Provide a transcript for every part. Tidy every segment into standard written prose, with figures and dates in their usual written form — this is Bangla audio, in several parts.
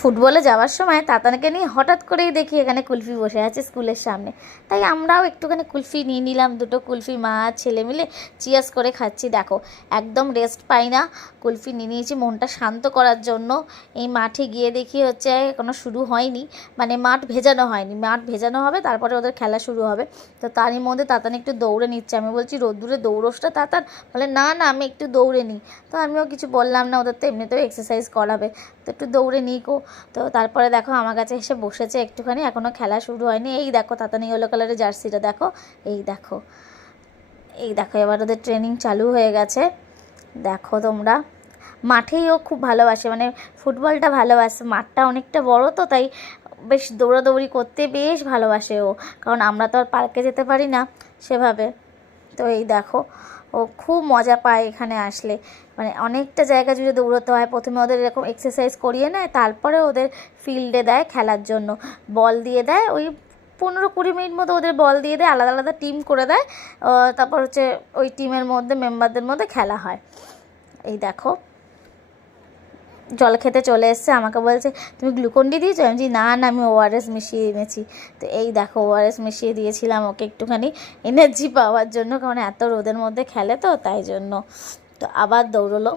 ফুটবলে যাওয়ার সময় তাতানকে নিয়ে হঠাৎ করেই দেখি এখানে কুলফি বসে আছে স্কুলের সামনে, তাই আমরাও একটুখানি কুলফি নিয়ে নিলাম। দুটো কুলফি মা ছেলে মিলে চিয়ার্স করে খাচ্ছি। দেখো একদম রেস্ট পাই না, কুলফি নিয়ে নিয়েছি মনটা শান্ত করার জন্য। এই মাঠে গিয়ে দেখি হচ্ছে এখনো শুরু হয়নি, মানে মাঠ ভেজানো হয়নি, মাঠ ভেজানো হবে তারপরে ওদের খেলা শুরু হবে। তো তারই মধ্যে তাতান একটু দৌড়ে নিচ্ছে। আমি বলছি রোদ্দুরে দৌড়োসটা তাতান, বলে না না আমি একটু দৌড়ে নিই। তো আমিও কিছু বললাম না, ওদের তো এমনিতেও এক্সারসাইজ করাবে, তো একটু দৌড়ে নিই গো। তো তারপরে দেখো আমার কাছে এসে বসেছে একটুখানি, এখনও খেলা শুরু হয়নি। এই দেখো তাতান ইয়েলো কালারের জার্সিটা দেখো, এই দেখো এই দেখো এবার ওদের ট্রেনিং চালু হয়ে গেছে। দেখো তোমরা, মাঠেই ও খুব ভালোবাসে, মানে ফুটবলটা ভালোবাসে। মাঠটা অনেকটা বড় তো, তাই বেশ দৌড়াদৌড়ি করতে বেশ ভালোবাসে ও, কারণ আমরা তো আর পার্কে যেতে পারি না সেভাবে। তো এই দেখো ও খুব মজা পায় এখানে আসলে, মানে অনেকটা জায়গা জুড়ে দৌড়াতে হয়। প্রথমে ওদের এরকম এক্সারসাইজ করিয়ে নেয়, তারপরে ওদের ফিল্ডে দেয় খেলার জন্য, বল দিয়ে দেয়। ওই 15-20 মিনিট মতো ওদের বল দিয়ে দেয়, আলাদা আলাদা টিম করে দেয়। তারপর হচ্ছে ওই টিমের মধ্যে মেম্বারদের মধ্যে খেলা হয়। এই দেখো জল খেতে চলে এসছে, আমাকে বলছে তুমি গ্লুকন-ডি দিয়েছো? আমি বলছি না না আমি ওআরএস মিশিয়ে এনেছি। তো এই দেখো ওআরএস মিশিয়ে দিয়েছিলাম ওকে একটুখানি এনার্জি পাওয়ার জন্য, কারণ এত রোদের মধ্যে খেলে তো তাই জন্য। তো আবার দৌড়লো।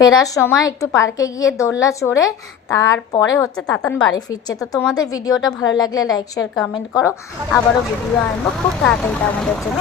ফেরার সময় একটু পার্কে গিয়ে দোলনা চড়ে তারপরে হচ্ছে তাতান বাড়ি ফিরছে। তো তোমাদের ভিডিওটা ভালো লাগলে লাইক শেয়ার কমেন্ট করো, আবারও ভিডিও আনবো খুব তাড়াতাড়ি আমাদের জন্য।